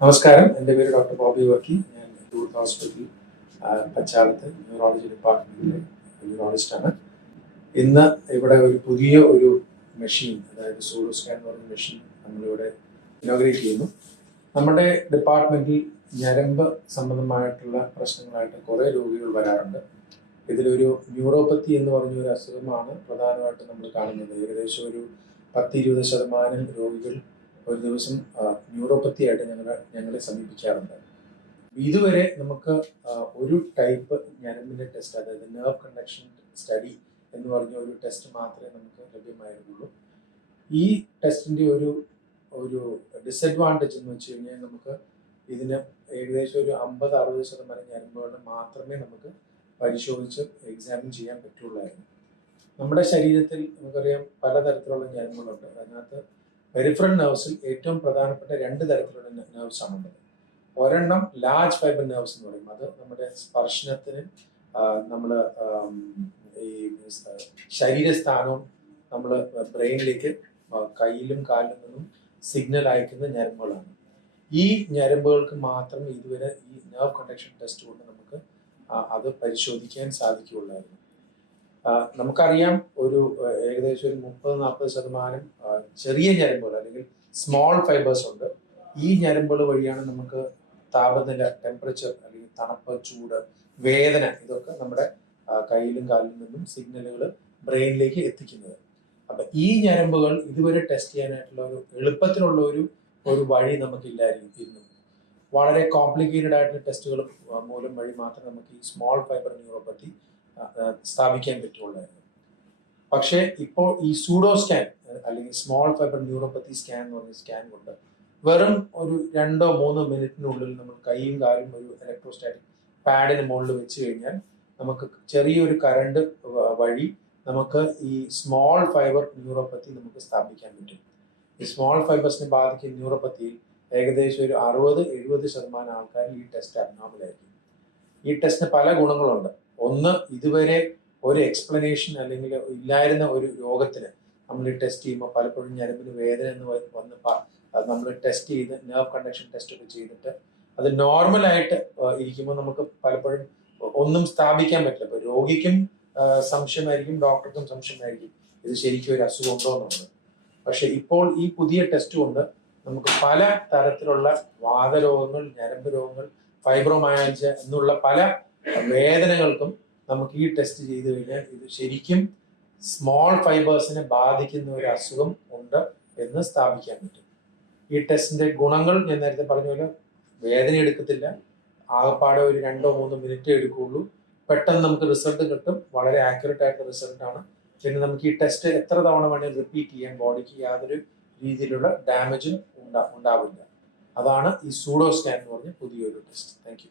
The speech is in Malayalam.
നമസ്കാരം, എൻ്റെ പേര് ഡോക്ടർ ബോബി വർക്കി. ഞാൻ ദൂർത്ത് ഹോസ്പിറ്റൽ പച്ചാളത്ത് ന്യൂറോളജി ഡിപ്പാർട്ട്മെൻറ്റിലെ ന്യൂറോളജിസ്റ്റാണ്. ഇന്ന് ഇവിടെ ഒരു പുതിയ മെഷീൻ, അതായത് സൂഡോ സ്കാൻ എന്ന് പറയുന്ന മെഷീൻ നമ്മളിവിടെ ഇനോഗ്രേറ്റ് ചെയ്യുന്നു. നമ്മുടെ ഡിപ്പാർട്ട്മെൻറ്റിൽ ഞരമ്പ് സംബന്ധമായിട്ടുള്ള പ്രശ്നങ്ങളായിട്ട് കുറേ രോഗികൾ വരാറുണ്ട്. ഇതിലൊരു ന്യൂറോപ്പത്തി എന്ന് പറഞ്ഞൊരു അസുഖമാണ് പ്രധാനമായിട്ടും നമ്മൾ കാണുന്നത്. ഏകദേശം ഒരു 10-20% രോഗികൾ ഒരു ദിവസം ന്യൂറോപ്പത്തി ആയിട്ട് ഞങ്ങളെ സമീപിക്കാറുണ്ട്. ഇതുവരെ നമുക്ക് ഒരു ടൈപ്പ് ഞരമ്പിൻ്റെ ടെസ്റ്റ്, അതായത് നെർവ് കണ്ടക്ഷൻ സ്റ്റഡി എന്ന് പറഞ്ഞ ഒരു ടെസ്റ്റ് മാത്രമേ നമുക്ക് ലഭ്യമായിരുന്നുള്ളൂ. ഈ ടെസ്റ്റിൻ്റെ ഒരു ഡിസഡ്വാൻറ്റേജ് എന്ന് വെച്ച് കഴിഞ്ഞാൽ നമുക്ക് ഇതിന് ഏകദേശം ഒരു 50-60% ഞരമ്പുകൾ മാത്രമേ നമുക്ക് പരിശോധിച്ച് എക്സാമിൻ ചെയ്യാൻ പറ്റുള്ളായിരുന്നു. നമ്മുടെ ശരീരത്തിൽ നമുക്കറിയാം പലതരത്തിലുള്ള ഞരമ്പുകളുണ്ട്. അതിനകത്ത് പെരിഫറൽ നെർവ്സിൽ ഏറ്റവും പ്രധാനപ്പെട്ട 2 തരത്തിലുള്ള നെർവ്സ് ആണുള്ളത്. ഒരെണ്ണം ലാർജ് ഫൈബർ നെർവ്സ് എന്ന് പറയും. അത് നമ്മുടെ സ്പർശനത്തിന് നമ്മൾ ഈ ശരീരസ്ഥാനവും നമ്മൾ ബ്രെയിനിലേക്ക് കയ്യിലും കാലിലും നിന്നും സിഗ്നൽ അയക്കുന്ന ഞരമ്പുകളാണ്. ഈ ഞരമ്പുകൾക്ക് മാത്രം ഇതുവരെ ഈ നെർവ് കണ്ടക്ഷൻ ടെസ്റ്റ് കൊണ്ട് നമുക്ക് അത് പരിശോധിക്കാൻ സാധിക്കുകയുള്ളായിരുന്നു. നമുക്കറിയാം ഏകദേശം ഒരു 30-40% ചെറിയ ഞരമ്പുകൾ അല്ലെങ്കിൽ സ്മോൾ ഫൈബേഴ്സ് ഉണ്ട്. ഈ ഞരമ്പുകൾ വഴിയാണ് നമുക്ക് താപനില, ടെമ്പറേച്ചർ അല്ലെങ്കിൽ തണുപ്പ്, ചൂട്, വേദന ഇതൊക്കെ നമ്മുടെ കയ്യിലും കാലിലും നിന്നും സിഗ്നലുകൾ ബ്രെയിനിലേക്ക് എത്തിക്കുന്നത്. അപ്പം ഈ ഞരമ്പുകൾ ഇതുവരെ ടെസ്റ്റ് ചെയ്യാനായിട്ടുള്ള എളുപ്പത്തിലുള്ള ഒരു വഴി നമുക്കില്ലായിരുന്നു. വളരെ കോംപ്ലിക്കേറ്റഡ് ആയിട്ടുള്ള ടെസ്റ്റുകൾ മൂലം വഴി മാത്രമേ നമുക്ക് ഈ സ്മോൾ ഫൈബർ ന്യൂറോപ്പത്തി സ്ഥാപിക്കാൻ പറ്റുള്ളായിരുന്നു. പക്ഷേ ഇപ്പോൾ ഈ സൂഡോ സ്കാൻ അല്ലെങ്കിൽ സ്മോൾ ഫൈബർ ന്യൂറോപ്പത്തി സ്കാൻ എന്ന് പറഞ്ഞ സ്കാൻ കൊണ്ട് വെറും ഒരു 2-3 മിനിറ്റിനുള്ളിൽ നമ്മൾ കൈയും കാലും ഒരു ഇലക്ട്രോസ്റ്റാറ്റിക് പാഡിന് മുകളിൽ വെച്ച് കഴിഞ്ഞാൽ നമുക്ക് ചെറിയൊരു കറണ്ട് വഴി നമുക്ക് ഈ സ്മോൾ ഫൈബർ ന്യൂറോപ്പത്തി നമുക്ക് സ്ഥാപിക്കാൻ പറ്റും. ഈ സ്മോൾ ഫൈബേഴ്സിനെ ബാധിക്കുന്ന ന്യൂറോപ്പത്തിയിൽ ഏകദേശം ഒരു 60-70% ആൾക്കാർ ഈ ടെസ്റ്റ് അബ്നോർമലായിരിക്കും. ഈ ടെസ്റ്റിന് പല ഗുണങ്ങളുണ്ട്. ഒന്ന്, ഇതുവരെ ഒരു എക്സ്പ്ലനേഷൻ അല്ലെങ്കിൽ ഇല്ലായിരുന്ന ഒരു രോഗത്തിന് നമ്മൾ ഈ ടെസ്റ്റ് ചെയ്യുമ്പോൾ പലപ്പോഴും ഞരമ്പിന് വേദന എന്ന് വന്ന് നമ്മൾ ടെസ്റ്റ് ചെയ്ത് നെർവ് കണ്ടക്ഷൻ ടെസ്റ്റ് ഒക്കെ ചെയ്തിട്ട് അത് നോർമലായിട്ട് ഇരിക്കുമ്പോൾ നമുക്ക് പലപ്പോഴും ഒന്നും സ്ഥാപിക്കാൻ പറ്റില്ല. ഇപ്പോൾ രോഗിക്കും സംശയമായിരിക്കും, ഡോക്ടർക്കും സംശയമായിരിക്കും ഇത് ശരിക്കും ഒരു അസുഖം ഉണ്ടോ എന്നുള്ളത്. പക്ഷെ ഇപ്പോൾ ഈ പുതിയ ടെസ്റ്റ് കൊണ്ട് നമുക്ക് പല തരത്തിലുള്ള വാതരോഗങ്ങൾ, ഞരമ്പ് രോഗങ്ങൾ, ഫൈബ്രോമയാൽജിയ എന്നുള്ള പല വേദനകൾക്കും നമുക്ക് ഈ ടെസ്റ്റ് ചെയ്ത് കഴിഞ്ഞാൽ ഇത് ശരിക്കും സ്മോൾ ഫൈബേഴ്സിനെ ബാധിക്കുന്ന ഒരു അസുഖം ഉണ്ട് എന്ന് സ്ഥാപിക്കാൻ പറ്റും. ഈ ടെസ്റ്റിന്റെ ഗുണങ്ങൾ ഞാൻ നേരത്തെ പറഞ്ഞ പോലെ വേദന എടുക്കത്തില്ല, ആകെപ്പാടെ ഒരു 2-3 മിനിറ്റ് എടുക്കുകയുള്ളൂ, പെട്ടെന്ന് നമുക്ക് റിസൾട്ട് കിട്ടും, വളരെ ആക്യുറേറ്റ് ആയിട്ടുള്ള റിസൾട്ടാണ്. പിന്നെ നമുക്ക് ഈ ടെസ്റ്റ് എത്ര തവണ വേണമെങ്കിൽ റിപ്പീറ്റ് ചെയ്യാൻ ബോഡിക്ക് യാതൊരു രീതിയിലുള്ള ഡാമേജും ഉണ്ടാവില്ല. അതാണ് ഈ സൂഡോ സ്കാൻ എന്ന് പറഞ്ഞ പുതിയൊരു ടെസ്റ്റ്. Thank you.